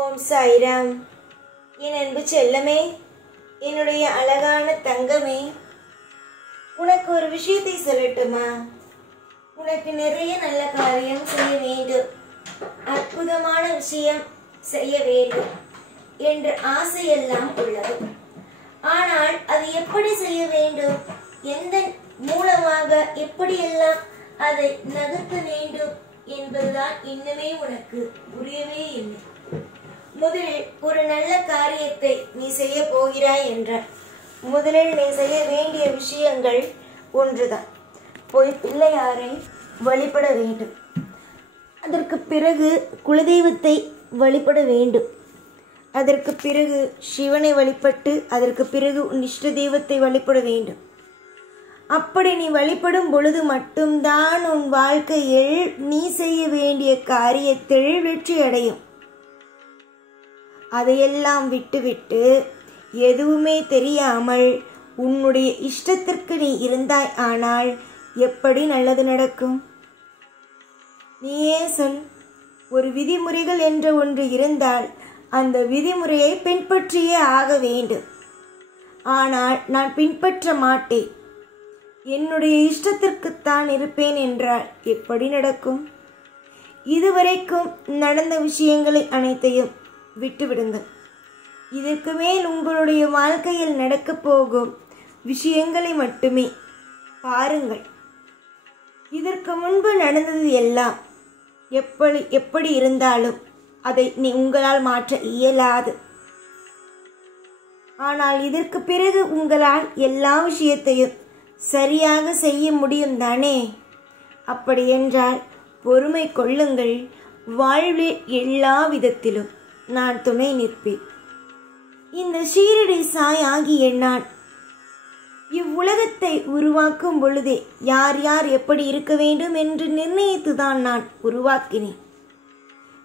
ஓம் சாய்ராம். என் அன்பு செல்லமே, என்னுடைய அழகான தங்கமே, உனக்கு ஒரு விஷயத்தை சொல்லட்டுமா? உனக்கு நிறைய நல்ல காரியம் செய்ய வேண்டும், அற்புதமான விஷயம் செய்ய வேண்டும் என்ற ஆசையெல்லாம் உள்ளது. ஆனால் அது எப்படி செய்ய வேண்டும், எந்த மூலமாக எப்படியெல்லாம் அதை நகர்த்த வேண்டும் என்பதுதான் இன்னுமே உனக்கு புரியவே இல்லை. முதலில் ஒரு நல்ல காரியத்தை நீ செய்ய போகிறாய் என்றால் முதலில் நீ செய்ய வேண்டிய விஷயங்கள் ஒன்றுதான். போய் பிள்ளையாரை வழிபட வேண்டும். அதற்கு பிறகு குலதெய்வத்தை வழிபட வேண்டும். அதற்கு பிறகு சிவனை வழிபட்டு அதற்கு பிறகு உன் இஷ்ட தெய்வத்தை வழிபட வேண்டும். அப்படி நீ வழிபடும் பொழுது மட்டும்தான் உன் வாழ்க்கையில் நீ செய்ய வேண்டிய காரியத்தில் வெற்றி அடையும். அதையெல்லாம் விட்டுவிட்டு எதுவுமே தெரியாமல் உன்னுடைய இஷ்டத்திற்கு நீ இருந்தாய் ஆனால் எப்படி நல்லது நடக்கும்? நீயே சொல். ஒரு விதிமுறைகள் என்ற ஒன்று இருந்தால் அந்த விதிமுறையை பின்பற்றியே ஆக வேண்டும். ஆனால் நான் பின்பற்ற மாட்டேன், என்னுடைய இஷ்டத்திற்குத்தான் இருப்பேன் என்றால் எப்படி நடக்கும்? இதுவரைக்கும் நடந்த விஷயங்களை அனைத்தையும் விட்டுவிடுங்கள். இதற்கு மேல் உங்களுடைய வாழ்க்கையில் நடக்கப் போகும் விஷயங்களை மட்டுமே பாருங்கள். இதற்கு முன்பு நடந்தது எல்லாம் எப்படி இருந்தாலும் அதை உங்களால் மாற்ற இயலாது. ஆனால் இதற்கு பிறகு உங்களால் எல்லா விஷயத்தையும் சரியாக செய்ய முடியும் தானே? அப்படி என்றால் பொறுமை கொள்ளுங்கள். வாழ்வில் எல்லா விதத்திலும் நான் துணை நிற்பேன். இந்த ஷீரடி சாய் ஆகிய நான் இவ்வுலகத்தை உருவாக்கும் பொழுதே யார் யார் எப்படி இருக்க வேண்டும் என்று நிர்ணயித்துதான் நான் உருவாக்கினேன்.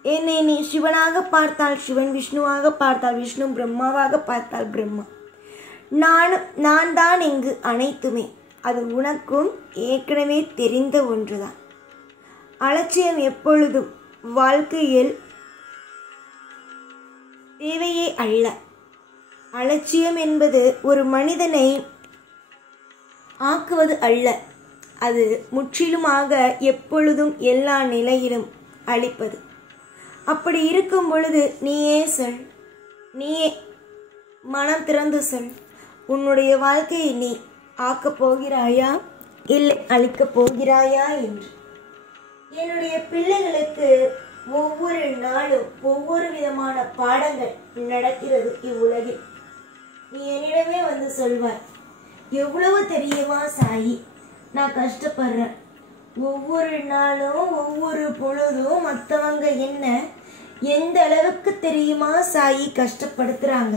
என்னை நீ சிவனாக பார்த்தால் சிவன், விஷ்ணுவாக பார்த்தால் விஷ்ணு, பிரம்மாவாக பார்த்தால் பிரம்மா. நான் தான் இங்கு அனைத்துமே. அது உனக்கும் ஏற்கனவே தெரிந்த ஒன்றுதான். அலட்சியம் எப்பொழுதும் வாழ்க்கையில் தேவையே அல்ல. அலட்சியம் என்பது ஒரு மனிதனை ஆக்குவது அல்ல, அது முற்றிலுமாக எப்பொழுதும் எல்லா நிலையிலும் அழிப்பது. அப்படி இருக்கும் பொழுது நீயே சொல், நீயே மனம் திறந்து சொல், உன்னுடைய வாழ்க்கையை நீ ஆக்கப் போகிறாயா இல்லை அழிக்கப் போகிறாயா என்று. என்னுடைய பிள்ளைகளுக்கு ஒவ்வொரு நாளும் ஒவ்வொரு விதமான பாடங்கள் நடக்கிறது இவ்வுலகில். நீ என்னிடமே வந்து சொல்வாய், எவ்வளவு தெரியுமா சாயி, நான் கஷ்டப்படுறேன். ஒவ்வொரு நாளும் ஒவ்வொரு பொழுதும் மற்றவங்க என்ன எந்த அளவுக்கு தெரியுமா சாயி கஷ்டப்படுத்துறாங்க.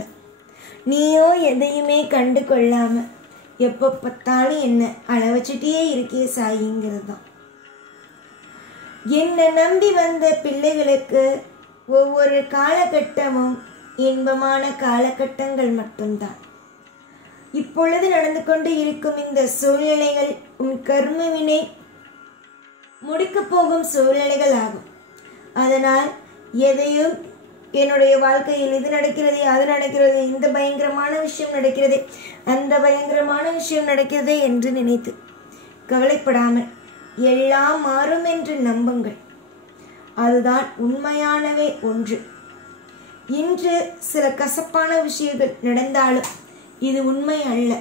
நீயோ எதையுமே கண்டு கொள்ளாம எப்போ பார்த்தாலும் என்ன அளவச்சிட்டே இருக்கிய சாயிங்கிறது தான். என்னை நம்பி வந்த பிள்ளைகளுக்கு ஒவ்வொரு காலகட்டமும் இன்பமான காலகட்டங்கள் மட்டும்தான். இப்பொழுது நடந்து கொண்டு இருக்கும் இந்த சூழ்நிலைகள் உன் கர்மவினை முடிக்கப் போகும் சூழ்நிலைகள் ஆகும். அதனால் எதையும் என்னுடைய வாழ்க்கையில் இது நடக்கிறது, அது நடக்கிறது, இந்த பயங்கரமான விஷயம் நடக்கிறது, அந்த பயங்கரமான விஷயம் நடக்கிறது என்று நினைத்து கவலைப்படாமல் எல்லாம் மாறும் என்று நம்புங்கள். அதுதான் உண்மையானவே ஒன்று. இன்று சில கசப்பான விஷயங்கள் நடந்தாலும் இது உண்மை அல்ல.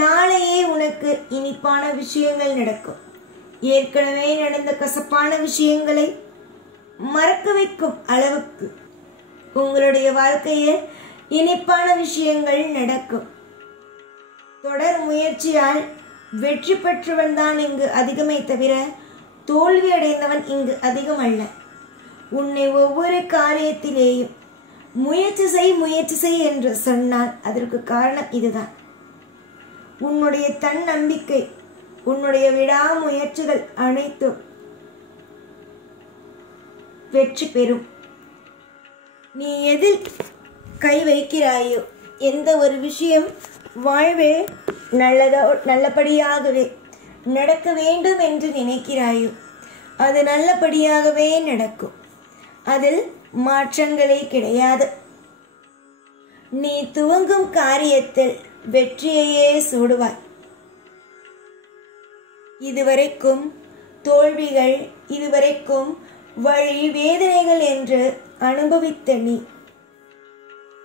நாளையே உனக்கு இனிப்பான விஷயங்கள் நடக்கும். ஏற்கனவே நடந்த கசப்பான விஷயங்களை மறக்க வைக்கும் அளவுக்கு உங்களுடைய வாழ்க்கையில் இனிப்பான விஷயங்கள் நடக்கும். தொடர் முயற்சியால் வெற்றி பெற்றவன் தான் இங்கு அதிகமே தவிர தோல்வி அடைந்தவன் இங்கு அதிகம் அல்ல. உன்னை ஒவ்வொரு காரியத்திலேயும் முயற்சி செய் என்று சொன்னால் அதற்கு காரணம் இதுதான். உன்னுடைய தன்னம்பிக்கை, உன்னுடைய விடாமுயற்சிகள் அனைத்தும் வெற்றி பெறும். நீ எதில் கை வைக்கிறாயோ, எந்த ஒரு விஷயம் வாழ்வில் நல்லபடியாகவே நடக்க வேண்டும் என்று நினைக்கிறாயோ அது நல்லபடியாகவே நடக்கும். அதில் மாற்றங்களே கிடையாது. நீ துவங்கும் காரியத்தில் வெற்றியையே சூடுவாய். இதுவரைக்கும் தோல்விகள், இதுவரைக்கும் வழி வேதனைகள் என்று அனுபவித்த நீ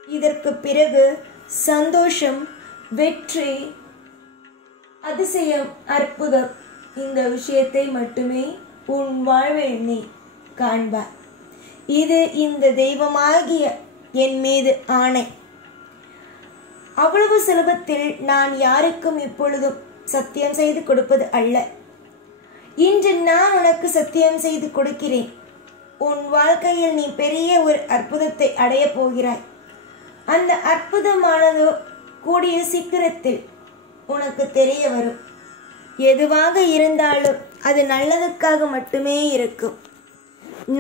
இதற்கு பிறகு சந்தோஷம், வெற்றி, அதிசயம், அற்புதம் இந்த விஷயத்தை மட்டுமே உன் வாழ்வில் நீ காண்பாய். இது இந்த தெய்வமாகிய என் மீது ஆணை. அவ்வளவு சுலபத்தில் நான் யாருக்கும் இப்பொழுதும் சத்தியம் செய்து கொடுப்பது அல்ல. இன்று நான் உனக்கு சத்தியம் செய்து கொடுக்கிறேன். உன் வாழ்க்கையில் நீ பெரிய ஒரு அற்புதத்தை அடைய போகிறாய். அந்த அற்புதமானது கூடிய சீக்கிரத்தில் உனக்கு தெரிய வரும். எதுவாக இருந்தாலும் அது நல்லதுக்காக மட்டுமே இருக்கும்.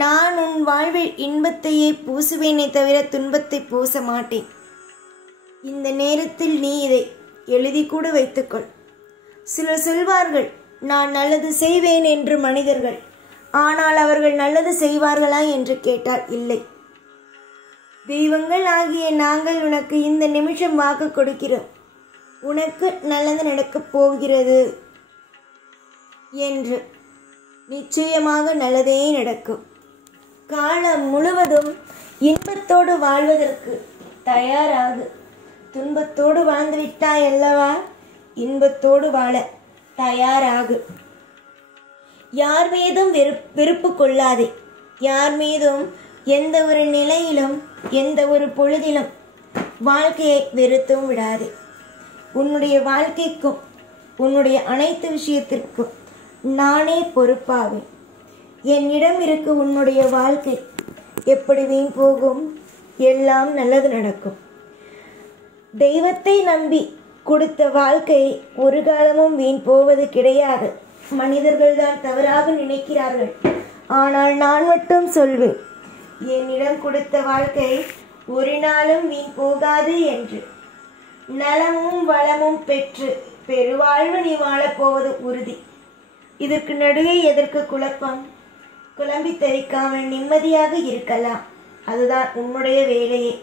நான் உன் வாழ்வில் இன்பத்தையே பூசுவேனே தவிர துன்பத்தை பூச மாட்டேன். இந்த நேரத்தில் நீ இதை எழுதி கூட வைத்துக்கொள். சிலர் சொல்வார்கள், நான் நல்லது செய்வேன் என்று மனிதர்கள். ஆனால் அவர்கள் நல்லது செய்வார்களா என்று கேட்டால் இல்லை. தெய்வங்கள் ஆகிய நாங்கள் உனக்கு இந்த நிமிஷம் வாக்கு கொடுக்கிறோம், உனக்கு நல்லது நடக்கப் போகிறது என்று. நிச்சயமாக நல்லதே நடக்கும். காலம் முழுவதும் இன்பத்தோடு வாழ்வதற்கு தயாராகு. துன்பத்தோடு வாழ்ந்து விட்டாய் அல்லவா, இன்பத்தோடு வாழ தயாராகு. யார் மீதும் வெறுப்பு கொள்ளாதே. யார் மீதும் எந்த ஒரு நிலையிலும் எந்த ஒரு பொழுதிலும் வாழ்க்கையை வெறுத்தும் விடாதே. உன்னுடைய வாழ்க்கைக்கும் உன்னுடைய அனைத்து விஷயத்திற்கும் நானே பொறுப்பாவேன். என்னிடம் இருக்க உன்னுடைய வாழ்க்கை எப்படி வீண் போகும்? எல்லாம் நல்லது நடக்கும். தெய்வத்தை நம்பி கொடுத்த வாழ்க்கை ஒரு காலமும் வீண் போவது கிடையாது. மனிதர்கள் தான் தவறாக நினைக்கிறார்கள். ஆனால் நான் மட்டும் சொல்வேன், என்னிடம் கொடுத்த வாழ்க்கை ஒரு நாளும் வீண் போகாது என்று. நலமும் வளமும் பெற்று பெருவாழ்வு நீ வாழப்போவது உறுதி. இதற்கு நடுவே எதற்கு குழப்பம்? குழம்பி தரிக்காமல் நிம்மதியாக இருக்கலாம். அதுதான் உன்னுடைய வேலையே.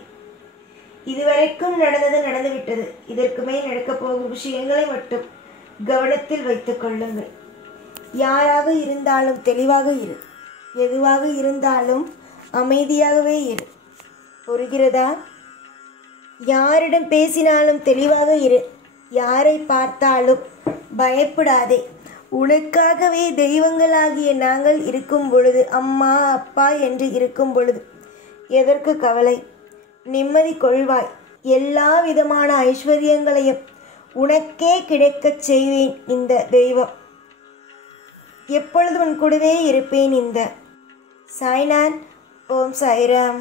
இதுவரைக்கும் நடந்தது நடந்துவிட்டது. இதற்கு மேல் நடக்கப் போகும் விஷயங்களை மட்டும் கவனத்தில் வைத்துக் கொள்ளுங்கள். யாராக இருந்தாலும் தெளிவாக இரு. எதுவாக இருந்தாலும் அமைதியாகவே இரு. புரிகிறதா? யாரிடம் பேசினாலும் தெளிவாக இரு. யாரை பார்த்தாலும் பயப்படாதே. உனக்காகவே தெய்வங்களாகிய நாங்கள் இருக்கும் பொழுது, அம்மா அப்பா என்று இருக்கும் பொழுது எதற்கு கவலை? நிம்மதி கொள்வாய். எல்லா விதமான ஐஸ்வர்யங்களையும் உனக்கே கிடைக்கச் செய்வேன் இந்த தெய்வம். எப்பொழுது உன் கூடவே இருப்பேன். இந்த சாய்நாத். ஓம் சாய்ராம்.